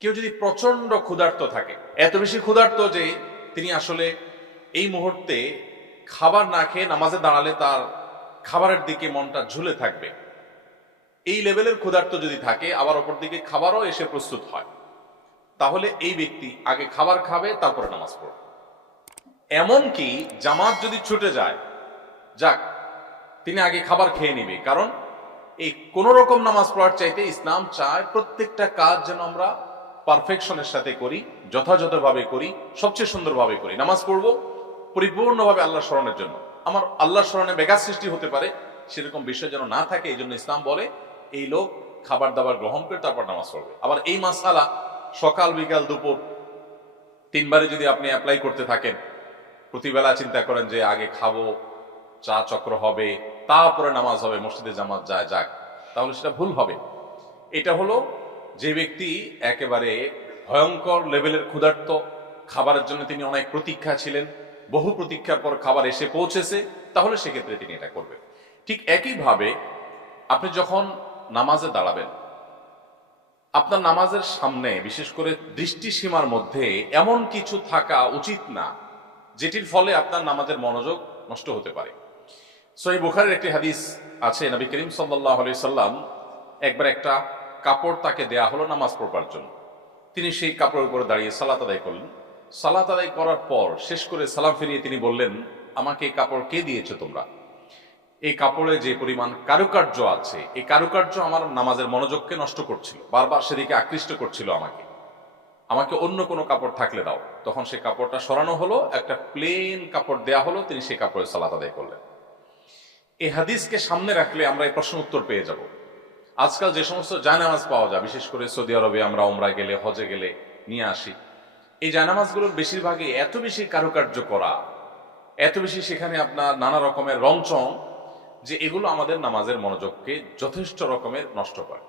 কেউ যদি প্রচণ্ড ক্ষুধার্ত থাকে, এত বেশি ক্ষুধার্ত যে তিনি আসলে এই মুহূর্তে খাবার না খেয়ে নামাজে দাঁড়ালে তার খাবারের দিকে মনটা ঝুলে থাকবে। এই লেভেলের ক্ষুধার্ত যদি থাকে, আবার অপর দিকে খাবারও এসে প্রস্তুত হয়। তাহলে এই ব্যক্তি আগে খাবার খাবে, তারপরে নামাজ পড়বে। এমনকি জামাত যদি ছুটে যায়, যাক, তিনি আগে খাবার খেয়ে নিবে। কারণ এই কোন রকম নামাজ পড়ার চাইতে ইসলাম চায় প্রত্যেকটা কাজ যেন আমরা পারফেকশনের সাথে করি, যথাযথভাবে করি, সবচেয়ে সুন্দরভাবে করি। নামাজ পড়ব পরিপূর্ণভাবে আল্লাহ স্মরণের জন্য। আমার আল্লাহ স্মরণে বেগার সৃষ্টি হতে পারে, সেরকম বিষয় যেন না থাকে এই জন্য ইসলাম বলে, এই লোক খাবার দাবার গ্রহণ করে তারপর নামাজ পড়বে। আবার এই মাসালা সকাল, বিকাল, দুপুর, তিনবারে যদি আপনি অ্যাপ্লাই করতে থাকেন, প্রতিবেলা চিন্তা করেন যে আগে খাব, চা চক্র হবে, তারপরে নামাজ হবে, মসজিদে জামাত যায়, যাক, তাহলে সেটা ভুল হবে। এটা হলো যে ব্যক্তি একেবারে ভয়ঙ্কর লেভেলের ক্ষুধার্ত খাবারের জন্য তিনি অনেক প্রতীক্ষা ছিলেন, বহু প্রতীক্ষার পর খাবার এসে পৌঁছেছে, তাহলে সেক্ষেত্রে তিনি এটা করবেন। ঠিক একইভাবে আপনি যখন নামাজে দাঁড়াবেন, আপনার নামাজের সামনে বিশেষ করে দৃষ্টিসীমার মধ্যে এমন কিছু থাকা উচিত না, যেটির ফলে আপনার নামাজের মনোযোগ নষ্ট হতে পারে। সহি বুখারের একটি হাদিস আছে, নবী করিম সাল্লাহ সাল্লাম একবার একটা কাপড় তাকে দেয়া হলো নামাজ পড়বার জন্য। তিনি সেই কাপড়ের উপরে দাঁড়িয়ে সালাত আদায় করলেন। সালাত আদায় করার পর শেষ করে সালাম ফিরিয়ে তিনি বললেন, আমাকে এই কাপড় কে দিয়েছ তোমরা? এই কাপড়ে যে পরিমাণ কারুকার্য আছে, এই কারুকার্য আমার নামাজের মনোযোগকে নষ্ট করছিল, বারবার সেদিকে আকৃষ্ট করছিল আমাকে। আমাকে অন্য কোনো কাপড় থাকলে দাও। তখন সেই কাপড়টা সরানো হলো, একটা প্লেন কাপড় দেয়া হলো, তিনি সেই কাপড়ে সালাত আদায় করলেন। এই হাদিসকে সামনে রাখলে আমরা এই প্রশ্ন উত্তর পেয়ে যাব। আজকাল যে সমস্ত জায়নামাজ পাওয়া যায়, বিশেষ করে সৌদি আরবে আমরা ওমরা গেলে, হজে গেলে নিয়ে আসি, এই জায়নামাজগুলোর বেশিরভাগই এত বেশি কারুকার্য করা, এত বেশি সেখানে আপনার নানা রকমের রংচং, যে এগুলো আমাদের নামাজের মনোযোগকে যথেষ্ট রকমের নষ্ট করে।